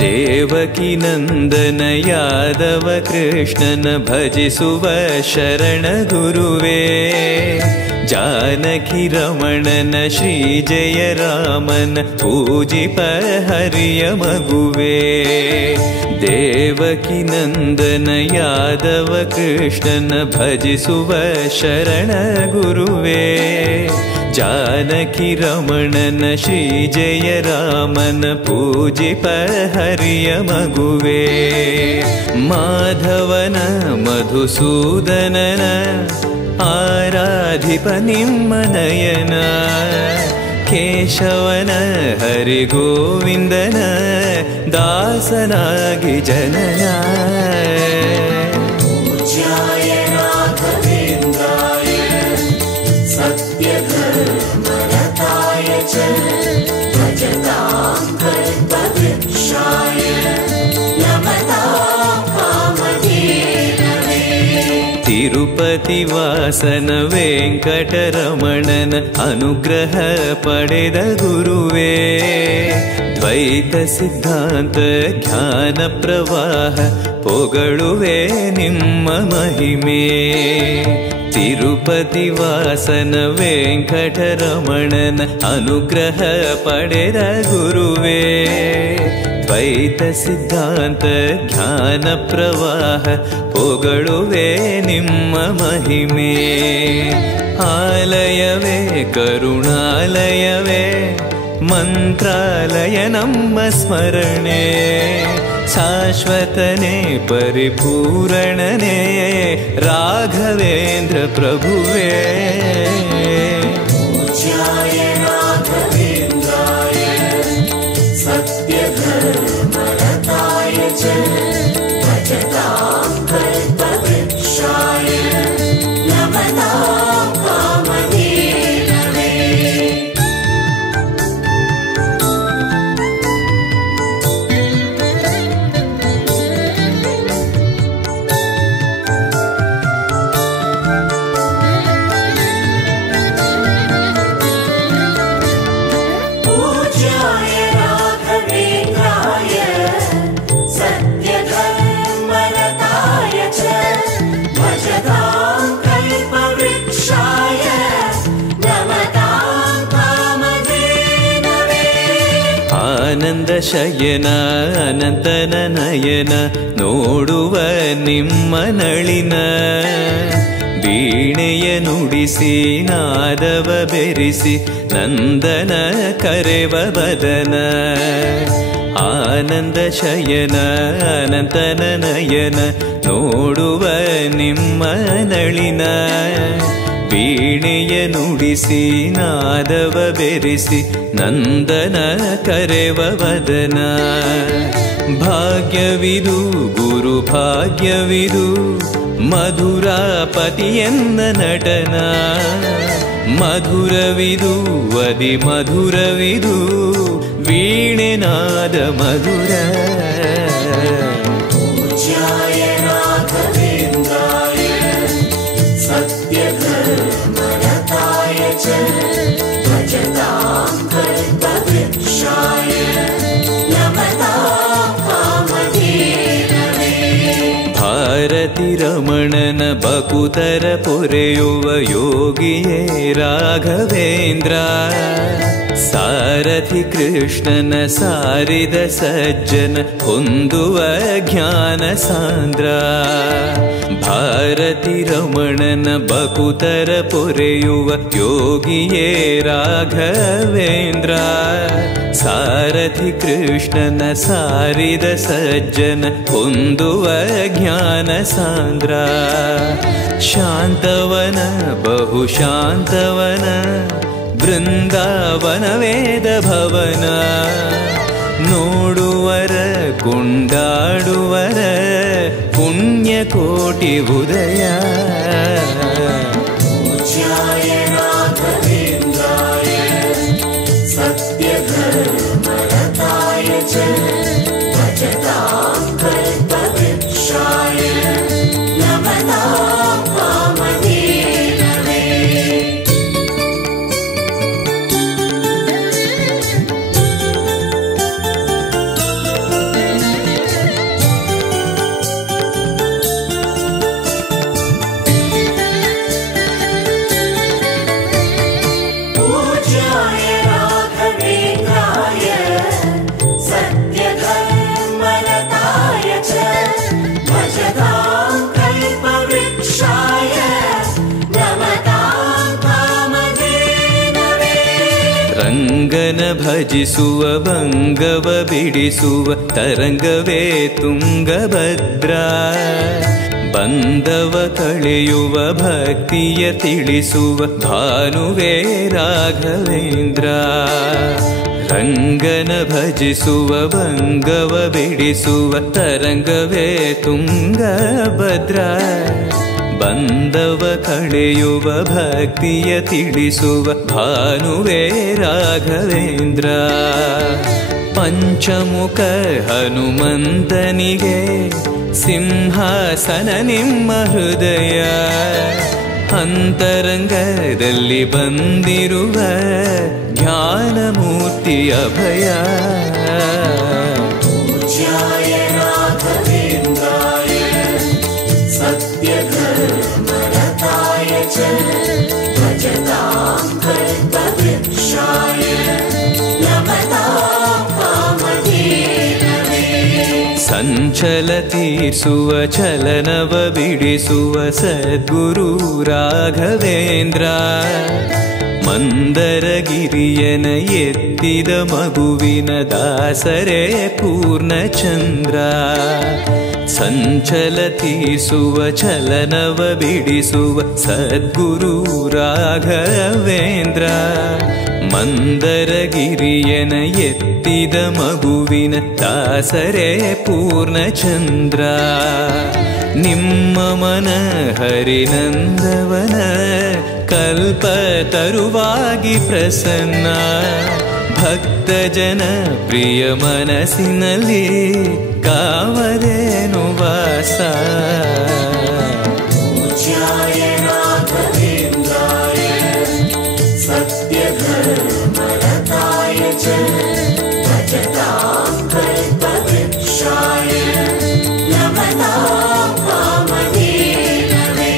ದೇವಕಿ ನಂದನ ಯಾದವ ಕೃಷ್ಣನ ಭಜಿಸುವ ಶರಣ ಗುರುವೇ, ಜಾನಕಿ ರಮಣನ ಶ್ರೀ ಜಯ ರಾಮನ ಪೂಜಿಪ ಹರಿಯ ಮಗುವೇ. ದೇವಕಿ ನಂದನ ಯಾದವ ಕೃಷ್ಣನ ಭಜಿಸುವ ಶರಣ ಗುರುವೇ, ಜಾನಕಿ ರಮಣನ ಶ್ರೀ ಜಯ ರಾಮನ ಪೂಜಿಪ ಹರಿಯ ಮಗುವೇ. ಮಾಧವನ ಮಧುಸೂದನನ ಆರಾಧಿಪ ನಿಮ್ಮ ನಯನ, ಕೇಶವನ ಹರಿಗೋವಿಂದನ ದಾಸನಾಗಿ ಜನನ. ಪೂಜ್ಯಾಯ ರಾಘವೇಂದ್ರಾಯ ಸತ್ಯಧರ್ಮರತಾಯ ಚ ಭಜತಾಂ ಕಲ್ಪವೃಕ್ಷಾಯ ನಮತಾಂ ಕಾಮಧೇನವೇ. ತಿರುಪತಿ ವಾಸನ ವೆಂಕಟರಮಣನ ಅನುಗ್ರಹ ಪಡೆದ ಗುರುವೇ, ದ್ವೈತ ಸಿದ್ಧಾಂತ ಜ್ಞಾನ ಪ್ರವಾಹ ಪೊಗಳುವೆ ನಿಮ್ಮ ಮಹಿಮೆ. ತಿರುಪತಿ ವಾಸನ ವೆಂಕಟರಮಣನ ಅನುಗ್ರಹ ಪಡೆದ ಗುರುವೇ, ದ್ವೈತ ಸಿದ್ಧಾಂತ ಜ್ಞಾನ ಪ್ರವಾಹ ಪೊಗಳುವೆ ನಿಮ್ಮ ಮಹಿಮೆ. ಆಲಯವೇ ಕರುಣಾಲಯವೇ ಮಂತ್ರಾಲಯ ನಮ್ಮ ಸ್ಮರಣೆ, ಶಾಶ್ವತನೇ ಪರಿಪೂರಣನೇ ರಾಘವೇಂದ್ರ ಪ್ರಭುವೇ. ಪೂಜ್ಯಾಯ ರಾಘವೇಂದ್ರಾಯ ಸತ್ಯಧರ್ಮರತಾಯ ಚ ಭಜತಾಂ ಕಲ್ಪವೃಕ್ಷಾಯ ನಮತಾಂ ಕಾಮಧೇನವೇ. ಪೂಜ್ಯಾಯ ರಾಘವೇಂದ್ರಾಯ ಸತ್ಯಧರ್ಮರತಾಯ ಚ ಭಜತಾಂ ಕಲ್ಪವೃಕ್ಷಾಯ ನಮತಾಂ ಕಾಮಧೇನವೇ. ಆನಂದ ಶಯನ ಅನಂತನ ನಯನ ನೋಡುವ ನಿಮ್ಮ ನಳಿನ, ವೀಣೆಯ ನುಡಿಸಿ ನಾದವ ಬೆರೆಸಿ ನಂದನ ಕರೆವ ಬದನ. ಆನಂದ ಶಯನ ಅನಂತನ ನಯನ ನೋಡುವ ನಿಮ್ಮ ನಳಿನ, ವೀಣೆಯ ನುಡಿಸಿ ನಾದವ ಬೆರೆಸಿ ನಂದನ ಕರೆವ ವದನ. ಭಾಗ್ಯವಿದು ಗುರು ಭಾಗ್ಯವಿದು ಮಧುರಾಪತಿಯನ್ನ ನಟನ, ಮಧುರವಿದು ವದಿ ಮಧುರವಿದು ವೀಣೆನಾದ ಮಧುರ. ಪೂಜ್ಯಾಯ ರಾಘವೇಂದ್ರಾಯ ಸತ್ಯಧರ್ಮರತಾಯ ಚ ಭಜತಾಂ ಕಲ್ಪವೃಕ್ಷಾಯ ನಮತಾಂ ಕಾಮಧೇನವೇ. ಭಾರತಿ ರಮಣನ ಬಕುತರ ಪೊರೆಯುವ ಯೋಗಿಯೇ ರಾಘವೇಂದ್ರ, ಸಾರಥಿ ಕೃಷ್ಣನ ಸಾರಿದ ಸಜ್ಜನ ಹೊಂದುವ ಜ್ಞಾನ ಸಾಂದ್ರ. ಭಾರತಿ ರಮಣನ ಬಕುತರ ಪೊರೆಯುವ ಯೋಗಿಯೇ ರಾಘವೇಂದ್ರ, ಸಾರಥಿ ಕೃಷ್ಣನ ಸಾರಿದ ಸಜ್ಜನ ಹೊಂದುವ ಜ್ಞಾನ ಸಾಂದ್ರ. ಶಾಂತವನ ಬಹು ಶಾಂತವನ ಬೃಂದಾವನ ವೇದ ಭವನ, ನೋಡುವರ ಕೊಂಡಾಡುವರ ಪುಣ್ಯಕೋಟಿ ಉದಯ. ಪೂಜ್ಯಾಯ ರಾಘವೇಂದ್ರಾಯ ಸತ್ಯಧರ್ಮರತಾಯ ಚ ಭಜತಾಂ ಕಲ್ಪವೃಕ್ಷಾಯ ನಮತಾಂ ಕಾಮಧೇನವೇ. ಭಜಿಸುವ ಭಂಗವ ಬಿಡಿಸುವ ತರಂಗವೇ ತುಂಗಭದ್ರಾ. ಬಂದವ ಕಳೆಯುವ ಭಕ್ತಿಯ ತಿಳಿಸುವ ಭಾನುವೇ ರಾಘವೇಂದ್ರ. ರಂಗನ ಭಜಿಸುವ ಭಂಗವ ಬಿಡಿಸುವ ತರಂಗವೇ ತುಂಗಭದ್ರಾ. ಬಂದವ ಕಳೆಯುವ ಭಕ್ತಿಯ ತಿಳಿಸುವ ಭಾನುವೇ ರಾಘವೇಂದ್ರ. ಪಂಚಮುಖ ಹನುಮಂತನಿಗೆ ಸಿಂಹಾಸನ ನಿಮ್ಮ ಹೃದಯ. ಅಂತರಂಗದಲ್ಲಿ ಬಂದಿರುವ ಜ್ಞಾನಮೂರ್ತಿ ಅಭಯ. पूज्याय राघवेन्द्राय सत्यधर्मरताय च भजतां कल्पवृक्षाय नमतां कामधेनवे. ಸಂಚಲ ತೀರ್ಸುವ ಚಲನವ ಬಿಡಿಸುವ ಸದ್ಗುರು ರಾಘವೇಂದ್ರ. ಮಂದರಗಿರಿಯನ ಎತ್ತಿದ ಮಗುವಿನ ದಾಸರೇ ಪೂರ್ಣಚಂದ್ರ. ಸಂಚಲ ತೀರ್ಸುವ ಚಲನವ ಬಿಡಿಸುವ ಸದ್ಗುರು ರಾಘವೇಂದ್ರ. ಮಂದರಗಿರಿಯನ ಎತ್ತಿದ ಮಗುವಿನ ದಾಸರೇ ಪೂರ್ಣಚಂದ್ರ. ನಿಮ್ಮ ಮನ ಹರಿನಂದವನ ಕಲ್ಪ ತರುವಾಗಿ ಪ್ರಸನ್ನ. ಭಕ್ತ ಜನ ಪ್ರಿಯ ಮನಸ್ಸಿನಲ್ಲಿ ಕಾವದೇನು ವಾಸ. पूज्याय राघवेन्द्राय सत्यधर्मरताय च भजतां कल्पवृक्षाय नमतां कामधेनवे.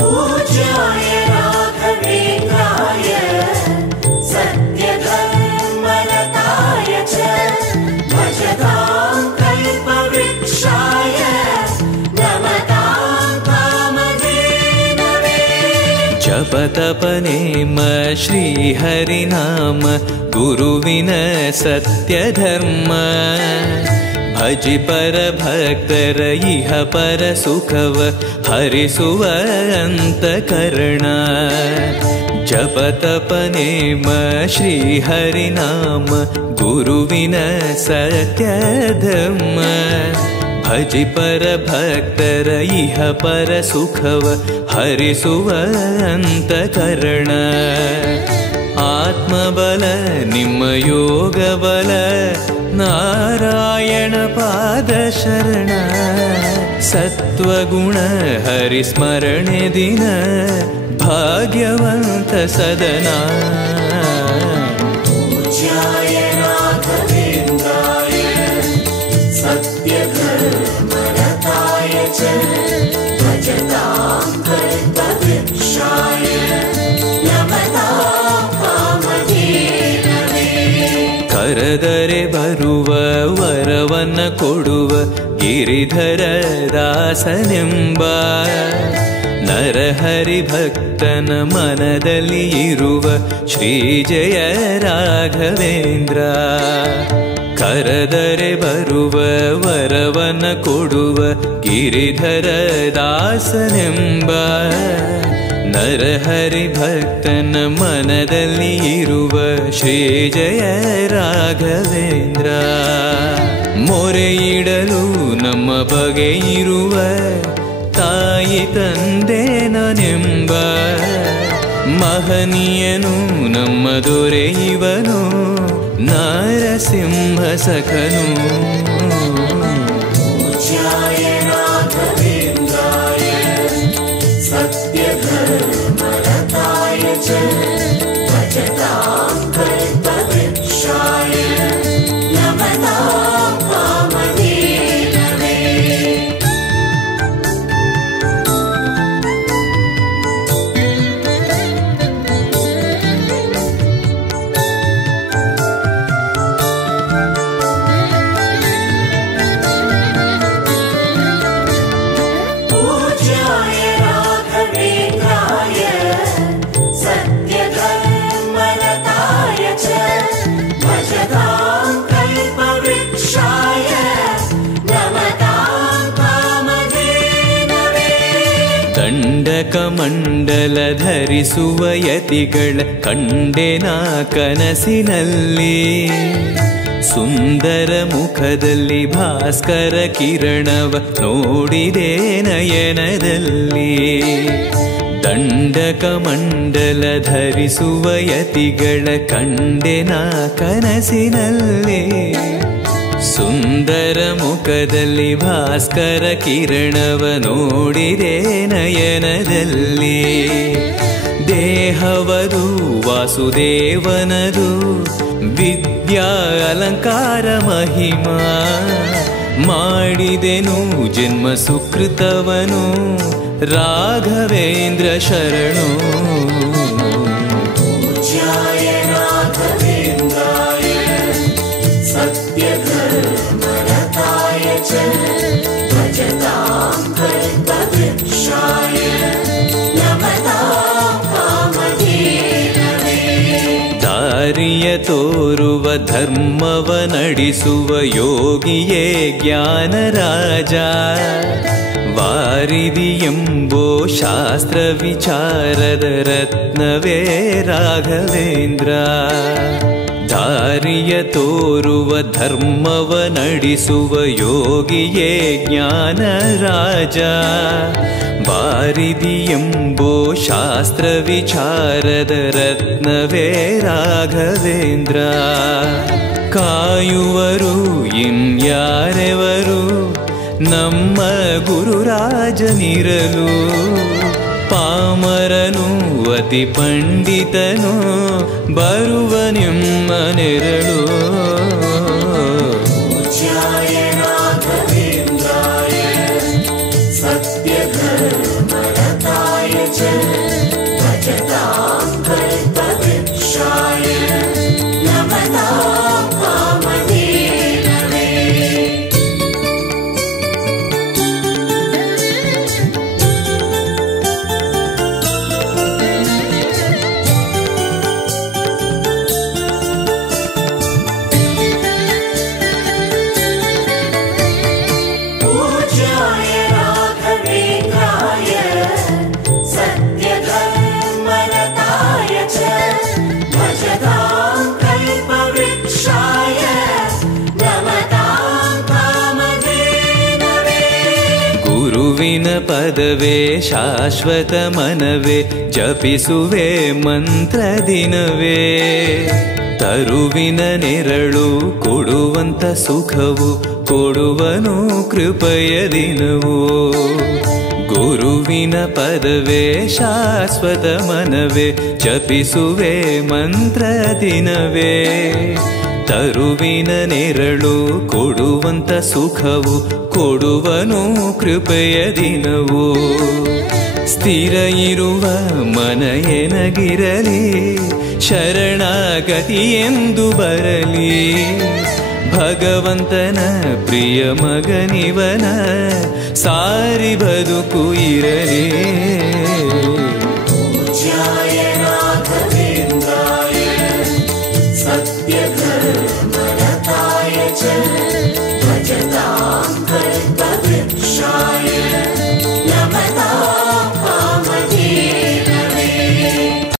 पूज्याय राघवेन्द्राय सत्यधर्मरताय च भजतां कल्पवृक्षाय नमतां कामधेनवे. ಜಪತಪನೇಮ ಶ್ರೀಹರಿನಾಮ ಗುರುವಿನ ಸತ್ಯಧರ್ಮ. ಭಜಿ ಪರ ಭಕ್ತರ ಇಹ ಪರ ಸುಖವ ಹರಿಸುವ ಅಂತಕರಣ. ಜಪತಪನೇಮ ಶ್ರೀಹರಿನಾಮ ಗುರುವಿನ ಸತ್ಯಧರ್ಮ. ಭಜಿ ಪರ ಭಕ್ತರ ಇಹ ಪರ ಸುಖವ ಹರಿಸುವ ಅಂತಕರಣ. ಆತ್ಮಬಲ ನಿಮ್ಮ ಯೋಗಬಲ ನಾರಾಯಣ ಪಾದ ಶರಣ. ಸತ್ವಗುಣ ಹರಿಸ್ಮರಣೆ ದಿನ ಭಾಗ್ಯವಂತ ಸದನ. पूज्याय राघवेन्द्राय सत्यधर्मरताय च भजतां कल्पवृक्षाय नमतां कामधेनवे. ಕರೆದರೆ ಬರುವ ವರವನ್ನ ಕೊಡುವ ಗಿರಿಧರ ದಾಸನೆಂಬ. ನರಹರಿ ಭಕ್ತನ ಮನದಲ್ಲಿ ಇರುವ ಶ್ರೀ ಜಯ ರಾಘವೇಂದ್ರ. ಕರೆದರೆ ಬರುವ ವರವನ್ನ ಕೊಡುವ ಗಿರಿಧರ ದಾಸನೆಂಬ. ನರಹರಿ ಭಕ್ತನ ಮನದಲ್ಲಿ ಇರುವ ಶ್ರೀ ಜಯ ರಾಘವೇಂದ್ರ. ಮೊರೆಯಿಡಲು ನಮ್ಮ ಬಗೆ ಇರುವ ತಾಯಿ ತಂದೆ ನಾನೆಂಬ. ಮಹನೀಯನು ನಮ್ಮ ದೊರೆ ಇವನು ನಾರಸಿಂಹ ಸಖನು. पूज्याय राघवेन्द्राय सत्यधर्मरताय च भजतां कल्पवृक्षाय नमतां कामधेनवे. ಕಮಂಡಲ ಧರಿಸುವ ಯತಿಗಳ ಕಂಡೆನ ಕನಸಿನಲ್ಲಿ ಸುಂದರ ಮುಖದಲ್ಲಿ ಭಾಸ್ಕರ ಕಿರಣವ ನೋಡಿದೆ ನಯನದಲ್ಲಿ ದಂಡಕ ಮಂಡಲ ಧರಿಸುವ ಯತಿಗಳ ಕಂಡೆನ ಕನಸಿನಲ್ಲಿ ಸುಂದರ ಮುಖದಲ್ಲಿ ಭಾಸ್ಕರ ಕಿರಣವ ನೋಡಿದೆ ನಯನದಲ್ಲಿ ದೇಹವದು ವಾಸುದೇವನದು ವಿದ್ಯಾ ಅಲಂಕಾರ ಮಹಿಮಾ ಮಾಡಿದೆನು ಜನ್ಮ ಸುಕೃತವನು ರಾಘವೇಂದ್ರ ಶರಣು पूज्याय राघवेन्द्राय सत्यधर्मरताय च भजतां कल्पवृक्षाय नमतां कामधेनवे ದಾರಿಯ ತೋರುವ ಧರ್ಮವ ನಡೆಸುವ ಯೋಗಿಯೇ ಜ್ಞಾನರಾಜ ವಾರಿದಿ ಎಂಬೋ ಶಾಸ್ತ್ರ ವಿಚಾರದ ರತ್ನವೇ ರಾಘವೇಂದ್ರ ದಾರಿಯ ತೋರುವ ಧರ್ಮವ ನಡೆಸುವ ಯೋಗಿಯೇ ಜ್ಞಾನರಾಜ ವಾರಿದಿ ಎಂಬೋ ಶಾಸ್ತ್ರ ವಿಚಾರದ ರತ್ನವೇ ರಾಘವೇಂದ್ರ ಕಾಯುವರು ಇನ್ಯಾರೆವರು ನಮ್ಮ ಗುರುರಾಜನಿರಲು ಪಾಮರನು ಅತಿ ಪಂಡಿತನು ಬರುವ ನಿಮ್ಮ ನೆರಳು पूज्याय राघवेन्द्राय सत्यधर्मरताय च भजतां कल्पवृक्षाय नमतां कामधेनवे पूज्याय राघवेन्द्राय सत्यधर्मरताय च भजतां कल्पवृक्षाय नमतां कामधेनवे ಗುರುವಿನ ಪದವೇ ಶಾಶ್ವತ ಮನವೇ ಜಪಿಸುವೆ ಮಂತ್ರ ದಿನವೇ ತರುವಿನ ನೆರಳು ಕೊಡುವಂತ ಸುಖವು ಕೊಡುವನು ಕೃಪೆಯ ದಿನವೋ ಗುರುವಿನ ಪದವೇ ಶಾಶ್ವತ ಮನವೇ ಜಪಿಸುವೆ ಮಂತ್ರ ದಿನವೇ ತರುವಿನ ನೆರಳು ಕೊಡುವಂತ ಸುಖವು ಕೊಡುವನು ಕೃಪೆಯ ದಿನವೋ ಸ್ಥಿರ ಇರುವ ಮನ ಎನಗಿರಲಿ ಶರಣಾಗತಿ ಎಂದು ಬರಲಿ ಭಗವಂತನ ಪ್ರಿಯ ಮಗನಿವನ ಸಾರಿ ಬದುಕು ಇರಲಿ पूज्याय राघवेन्द्राय सत्यधर्मरताय च भजतां कल्पवृक्षाय